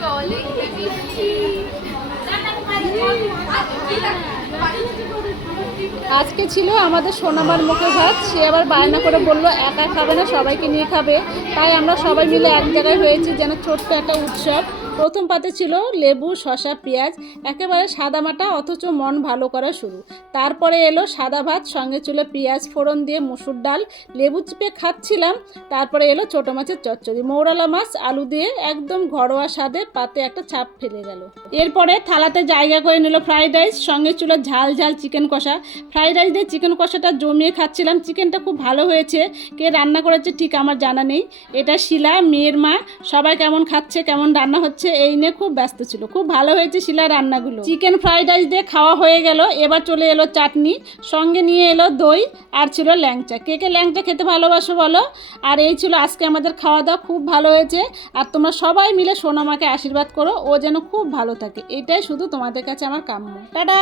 rolling আজকে ছিল আমাদের সোনামার মুখে ভাত। সে আবার বায়না করে বলল, একা খাবে না, সবাইকে নিয়ে খাবে। তাই আমরা সবাই মিলে এক জায়গায় হয়েছি, যেন ছোট্ট একটা উৎসব। প্রথম পাতে ছিল লেবু, শসা, পেঁয়াজ, একেবারে সাদামাটা অথচ মন ভালো করা শুরু। তারপরে এলো সাদা ভাত, সঙ্গে ছিল পেঁয়াজ ফোড়ন দিয়ে মুসুর ডাল, লেবু চিপে খাচ্ছিলাম। তারপরে এলো ছোটো মাছের চচ্চড়ি, মৌরালা মাছ, আলু দিয়ে একদম ঘরোয়া স্বাদে পাতে একটা ছাপ ফেলে গেল। এরপরে থালাতে জায়গা করে নিল ফ্রাইড রাইস, সঙ্গে ছিল ঝাল ঝাল চিকেন কষা। ফ্রাইড রাইস দিয়ে চিকেন কষাটা জমিয়ে খাচ্ছিলাম। চিকেনটা খুব ভালো হয়েছে। কে রান্না করেছে ঠিক আমার জানা নেই। এটা শিলা, মেয়ের মা। সবাই কেমন খাচ্ছে, কেমন রান্না হচ্ছে, এই নিয়ে খুব ব্যস্ত ছিল। খুব ভালো হয়েছে শিলা রান্নাগুলো। চিকেন ফ্রাইড রাইস দিয়ে খাওয়া হয়ে গেল। এবার চলে এলো চাটনি। সঙ্গে নিয়ে এলো দই আর ছিল ল্যাংচা। কে কে ল্যাংচা খেতে ভালোবাসো বলো? আর এই ছিল আজকে আমাদের খাওয়া দাওয়া। খুব ভালো হয়েছে। আর তোমরা সবাই মিলে সোনামাকে আশীর্বাদ করো। ও যেন খুব ভালো থাকে। এটাই শুধু তোমাদের কাছে আমার কাম্য। টাটা!